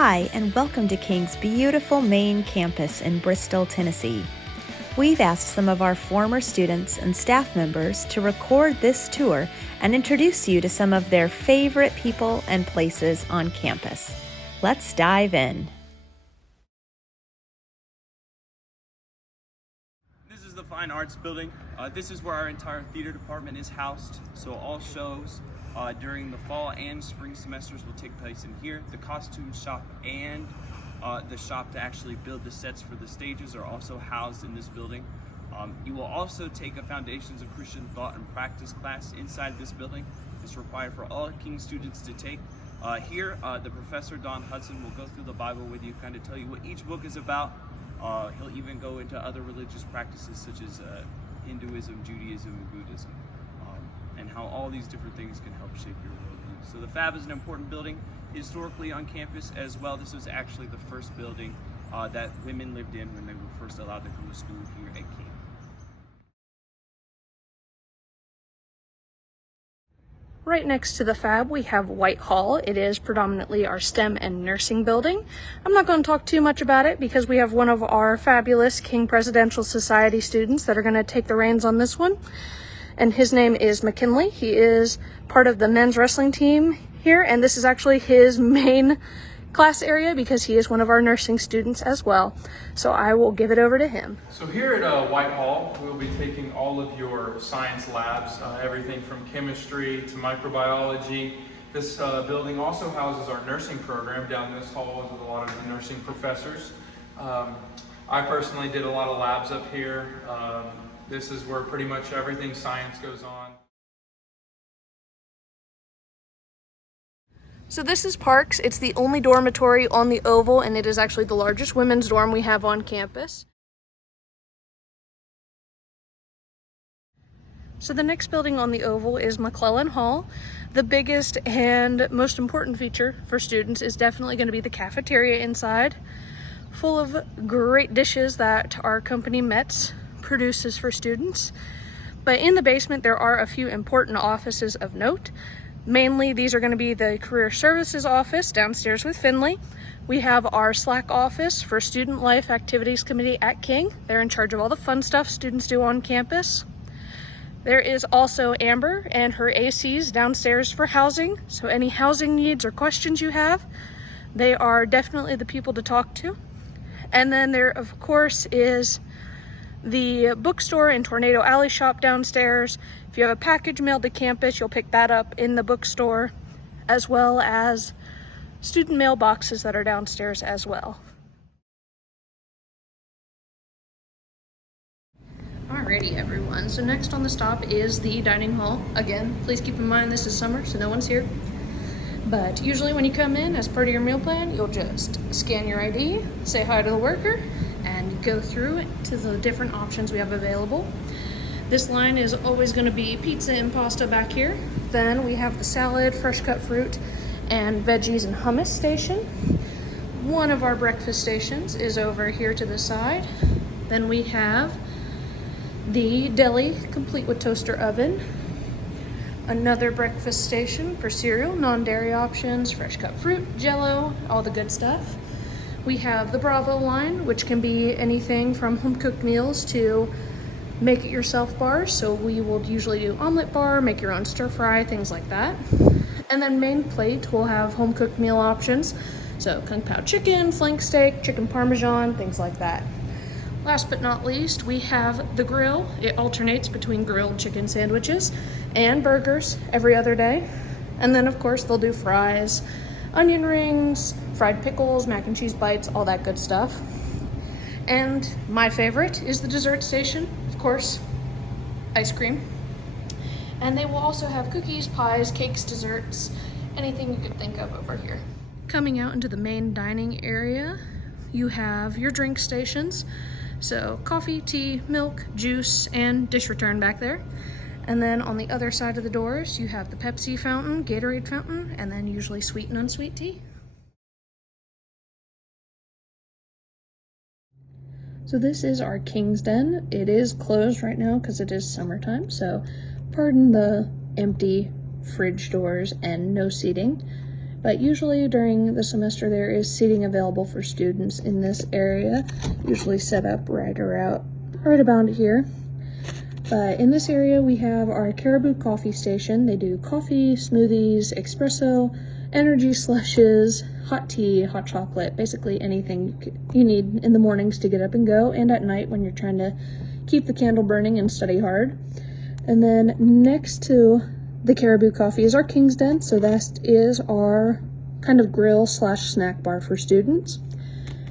Hi, and welcome to King's beautiful main campus in Bristol, Tennessee. We've asked some of our former students and staff members to record this tour and introduce you to some of their favorite people and places on campus. Let's dive in. This is the Fine Arts Building. This is where our entire theater department is housed. So all shows during the fall and spring semesters will take place in here. The costume shop and the shop to actually build the sets for the stages are also housed in this building. You will also take a Foundations of Christian Thought and Practice class inside this building. It's required for all King students to take. Here, the professor, Don Hudson, will go through the Bible with you, kind of tell you what each book is about. He'll even go into other religious practices such as Hinduism, Judaism, and Buddhism, and how all these different things can help shape your worldview. So the Fab is an important building historically on campus as well. This was actually the first building that women lived in when they were first allowed to come to school here at King. Right next to the Fab, we have Hyde Hall. It is predominantly our STEM and nursing building. I'm not going to talk too much about it because we have one of our fabulous King Presidential Society students that are going to take the reins on this one. And his name is McKinley. He is part of the men's wrestling team here, and this is actually his main class area because he is one of our nursing students as well. So I will give it over to him. So here at Hyde Hall, we'll be taking all of your science labs, everything from chemistry to microbiology. This building also houses our nursing program. Down this hall is with a lot of the nursing professors. I personally did a lot of labs up here. This is where pretty much everything science goes on. So this is Parks. It's the only dormitory on the Oval, and it is actually the largest women's dorm we have on campus. So the next building on the Oval is Maclellan Hall. The biggest and most important feature for students is definitely going to be the cafeteria inside, full of great dishes that our company Metz produces for students. But in the basement there are a few important offices of note. Mainly these are going to be the Career Services office downstairs with Finley. We have our Slack office for Student Life Activities Committee at King. They're in charge of all the fun stuff students do on campus. There is also Amber and her ACs downstairs for housing. So any housing needs or questions you have, they are definitely the people to talk to. And then there of course is the bookstore and Tornado Alley shop downstairs. If you have a package mailed to campus, you'll pick that up in the bookstore, as well as student mailboxes that are downstairs as well. Alrighty everyone, so next on the stop is the dining hall. Again, please keep in mind this is summer, so no one's here. But usually when you come in, as part of your meal plan, you'll just scan your ID, say hi to the worker, and go through to the different options we have available. This line is always going to be pizza and pasta back here. Then we have the salad, fresh cut fruit, and veggies and hummus station. One of our breakfast stations is over here to the side. Then we have the deli, complete with toaster oven. Another breakfast station for cereal, non-dairy options, fresh cut fruit, jello, all the good stuff. We have the Bravo line, which can be anything from home-cooked meals to make-it-yourself bars. So we will usually do omelet bar, make your own stir-fry, things like that. And then main plate will have home-cooked meal options. So kung pao chicken, flank steak, chicken parmesan, things like that. Last but not least, we have the grill. It alternates between grilled chicken sandwiches and burgers every other day. And then of course they'll do fries, onion rings, fried pickles, mac and cheese bites, all that good stuff. And my favorite is the dessert station, of course, ice cream. And they will also have cookies, pies, cakes, desserts, anything you could think of over here. Coming out into the main dining area, you have your drink stations. So coffee, tea, milk, juice, and dish return back there. And then on the other side of the doors, you have the Pepsi fountain, Gatorade fountain, and then usually sweet and unsweet tea. So this is our King's Den. It is closed right now because it is summertime, so pardon the empty fridge doors and no seating. But usually during the semester there is seating available for students in this area, usually set up right about here. But in this area we have our Caribou Coffee Station. They do coffee, smoothies, espresso, energy slushes, hot tea, hot chocolate, basically anything you need in the mornings to get up and go, and at night when you're trying to keep the candle burning and study hard. And then next to the Caribou Coffee is our King's Den, so that is our kind of grill slash snack bar for students.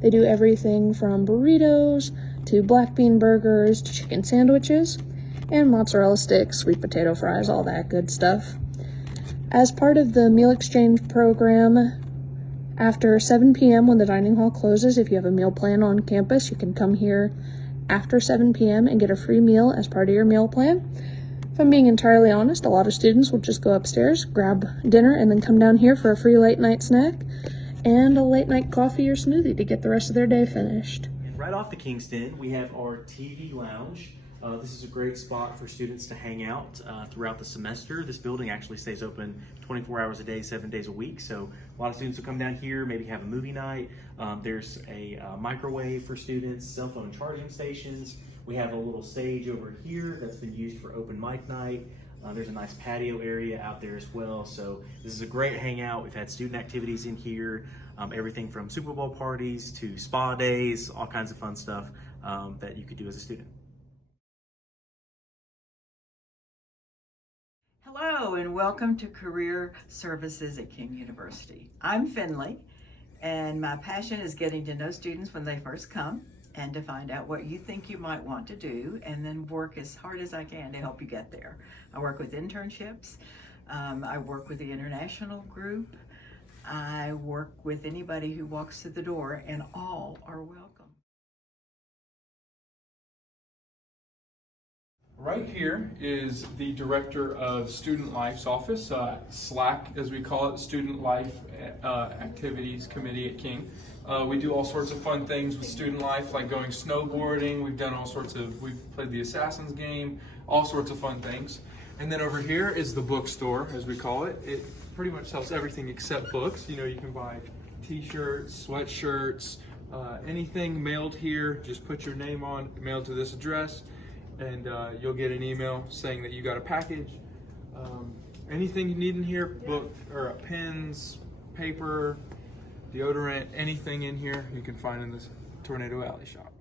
They do everything from burritos to black bean burgers to chicken sandwiches and mozzarella sticks, sweet potato fries, all that good stuff. As part of the meal exchange program, after 7 p.m. when the dining hall closes, if you have a meal plan on campus, you can come here after 7 p.m. and get a free meal as part of your meal plan. If I'm being entirely honest, a lot of students will just go upstairs, grab dinner, and then come down here for a free late night snack and a late night coffee or smoothie to get the rest of their day finished. And right off the King's Den, we have our TV lounge. This is a great spot for students to hang out throughout the semester. This building actually stays open 24 hours a day, 7 days a week. So a lot of students will come down here, maybe have a movie night. There's a microwave for students, cell phone charging stations. We have a little stage over here that's been used for open mic night. There's a nice patio area out there as well. So this is a great hangout. We've had student activities in here, everything from Super Bowl parties to spa days, all kinds of fun stuff that you could do as a student. Hello and welcome to Career Services at King University. I'm Finley, and my passion is getting to know students when they first come and to find out what you think you might want to do and then work as hard as I can to help you get there. I work with internships, I work with the international group, I work with anybody who walks through the door, and all are welcome. Right here is the Director of Student Life's office, SLAC as we call it, Student Life Activities Committee at King. We do all sorts of fun things with student life, like going snowboarding. We've played the Assassin's game, all sorts of fun things. And then over here is the bookstore, as we call it. It pretty much sells everything except books. You know, you can buy t-shirts, sweatshirts, anything mailed here. Just put your name on, mailed to this address, and you'll get an email saying that you got a package. Anything you need in here, book or pens, paper, deodorant, anything in here you can find in this Tornado Alley shop.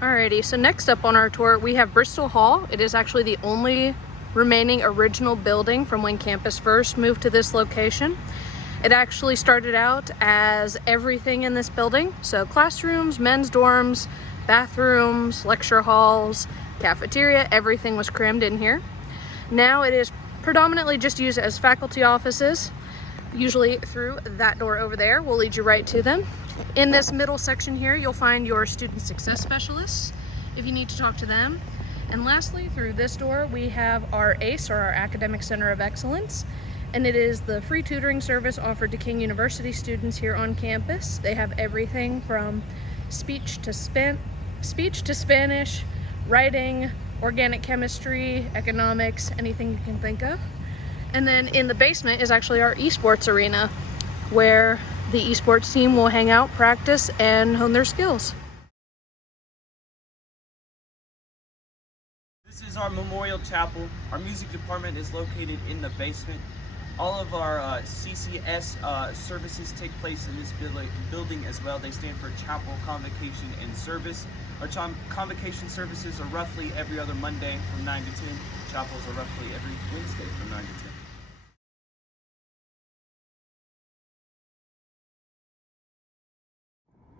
Alrighty, so next up on our tour we have Bristol Hall. It is actually the only remaining original building from when campus first moved to this location. It actually started out as everything in this building. So classrooms, men's dorms, bathrooms, lecture halls, cafeteria, everything was crammed in here. Now it is predominantly just used as faculty offices, usually through that door over there. We'll lead you right to them. In this middle section here, you'll find your student success specialists if you need to talk to them. And lastly, through this door, we have our ACE, or our Academic Center of Excellence. And it is the free tutoring service offered to King University students here on campus. They have everything from speech to Spanish, writing, organic chemistry, economics, anything you can think of. And then in the basement is actually our esports arena, where the esports team will hang out, practice, and hone their skills. This is our memorial chapel. Our music department is located in the basement. All of our CCS services take place in this building as well. They stand for Chapel, Convocation, and Service. Our convocation services are roughly every other Monday from 9 to 10. Chapels are roughly every Wednesday from 9 to 10.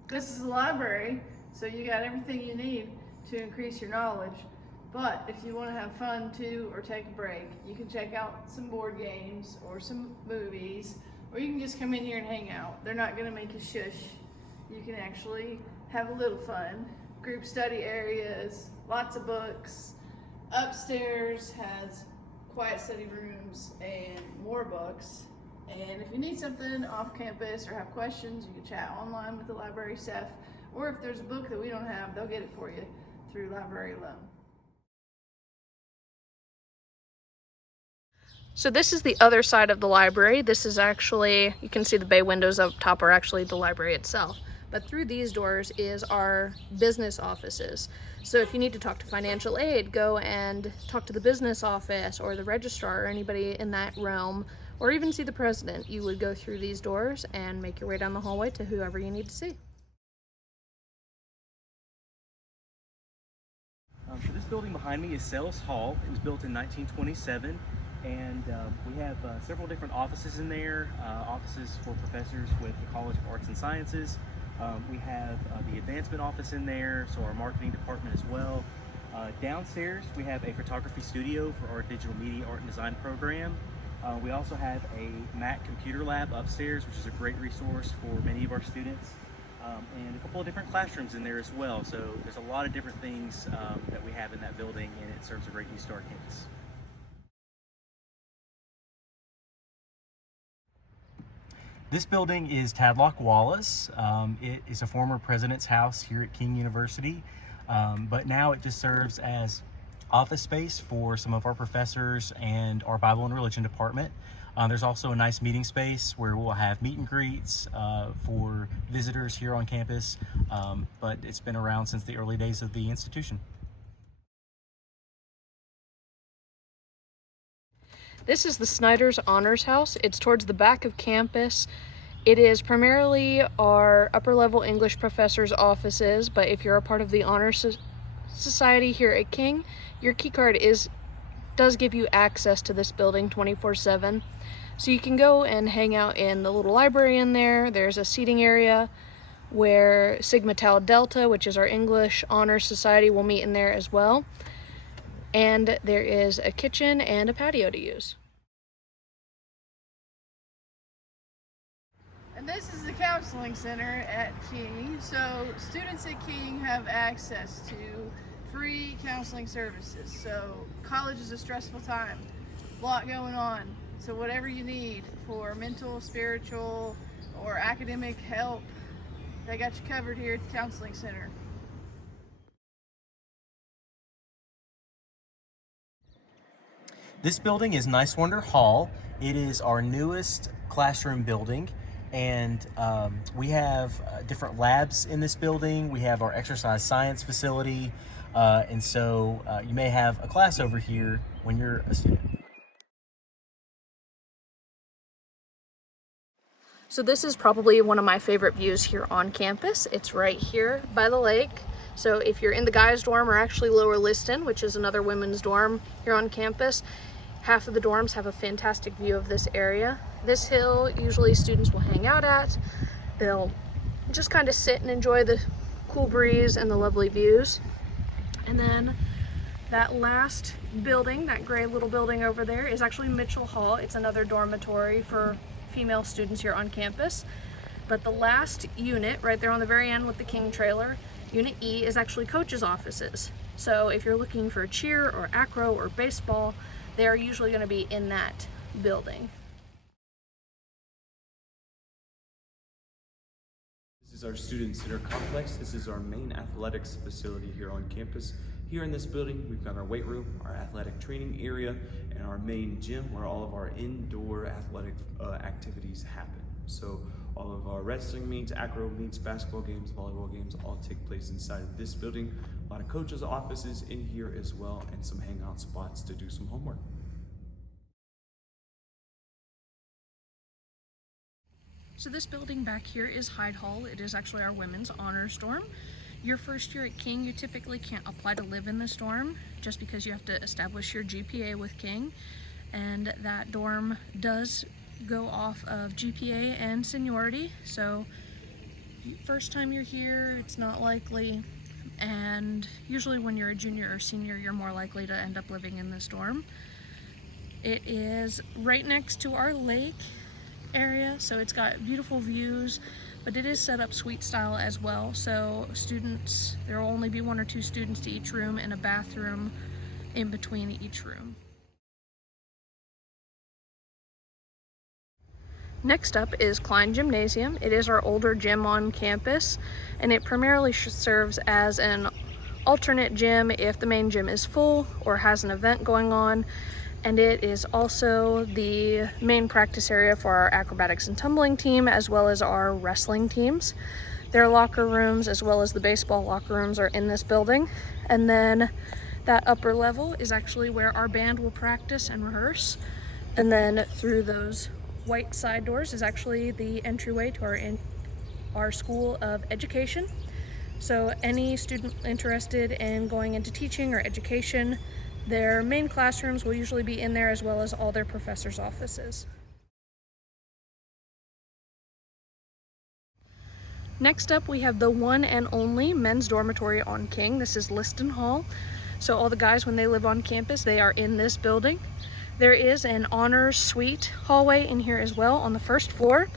This is a library, so you got everything you need to increase your knowledge. But if you want to have fun too, or take a break, you can check out some board games or some movies, or you can just come in here and hang out. They're not going to make you shush. You can actually have a little fun. Group study areas, lots of books. Upstairs has quiet study rooms and more books. And if you need something off campus or have questions, you can chat online with the library staff. Or if there's a book that we don't have, they'll get it for you through Library Loan. So this is the other side of the library. This is actually, you can see the bay windows up top are actually the library itself. But through these doors is our business offices. So if you need to talk to financial aid, go and talk to the business office or the registrar or anybody in that realm, or even see the president. You would go through these doors and make your way down the hallway to whoever you need to see. So this building behind me is Sales Hall. It was built in 1927, and we have several different offices in there, offices for professors with the College of Arts and Sciences. We have the advancement office in there, so our marketing department as well. Downstairs, we have a photography studio for our digital media art and design program. We also have a Mac computer lab upstairs, which is a great resource for many of our students. And a couple of different classrooms in there as well. So there's a lot of different things that we have in that building, and it serves a great use to our campus. This building is Tadlock-Wallace. It is a former president's house here at King University, but now it just serves as office space for some of our professors and our Bible and Religion department. There's also a nice meeting space where we'll have meet and greets for visitors here on campus, but it's been around since the early days of the institution. This is the Snider's Honors House. It's towards the back of campus. It is primarily our upper level English professors' offices, but if you're a part of the Honor Society here at King, your key card does give you access to this building 24/7. So you can go and hang out in the little library in there. There's a seating area where Sigma Tau Delta, which is our English Honor Society, will meet in there as well. And there is a kitchen and a patio to use. And this is the counseling center at King. So students at King have access to free counseling services. So college is a stressful time, a lot going on. So whatever you need for mental, spiritual, or academic help, they got you covered here at the counseling center. This building is Nicewonder Hall. It is our newest classroom building, and we have different labs in this building. We have our exercise science facility, and so you may have a class over here when you're a student. So this is probably one of my favorite views here on campus. It's right here by the lake. So if you're in the guys dorm or actually lower Liston, which is another women's dorm here on campus, half of the dorms have a fantastic view of this area. This hill, usually students will hang out at. They'll just kind of sit and enjoy the cool breeze and the lovely views. And then that last building, that gray little building over there, is actually Mitchell Hall. It's another dormitory for female students here on campus. But the last unit, right there on the very end with the King trailer, Unit E, is actually coaches' offices. So if you're looking for cheer or acro or baseball, they are usually going to be in that building. This is our Student Center complex. This is our main athletics facility here on campus. Here in this building, we've got our weight room, our athletic training area, and our main gym where all of our indoor athletic activities happen. So all of our wrestling meets, acro meets, basketball games, volleyball games all take place inside of this building. A lot of coaches' offices in here as well, and some hangout spots to do some homework. So this building back here is Hyde Hall. It is actually our women's honors dorm. Your first year at King, you typically can't apply to live in this dorm just because you have to establish your GPA with King, and that dorm does go off of GPA and seniority. So first time you're here, it's not likely, and usually when you're a junior or senior, you're more likely to end up living in this dorm. It is right next to our lake area, so it's got beautiful views, but it is set up suite style as well. So students, there will only be 1 or 2 students to each room and a bathroom in between each room. Next up is Kline Gymnasium. It is our older gym on campus, and it primarily serves as an alternate gym if the main gym is full or has an event going on. and it is also the main practice area for our acrobatics and tumbling team, as well as our wrestling teams. Their locker rooms, as well as the baseball locker rooms, are in this building. And then that upper level is actually where our band will practice and rehearse. And then through those white side doors is actually the entryway to our School of Education. So any student interested in going into teaching or education, their main classrooms will usually be in there, as well as all their professors' offices. Next up, we have the one and only men's dormitory on King. This is Liston Hall. So all the guys, when they live on campus, they are in this building. There is an honors suite hallway in here as well on the first floor.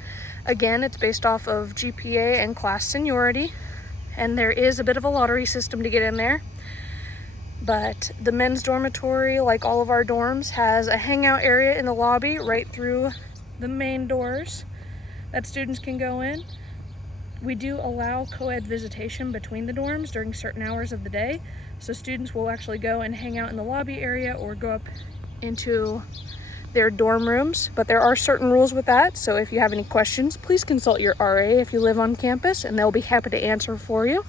Again, it's based off of GPA and class seniority, and there is a bit of a lottery system to get in there. But the men's dormitory, like all of our dorms, has a hangout area in the lobby right through the main doors that students can go in. We do allow co-ed visitation between the dorms during certain hours of the day, so students will actually go and hang out in the lobby area or go up into their dorm rooms. But there are certain rules with that, so if you have any questions, please consult your RA if you live on campus, and they'll be happy to answer for you.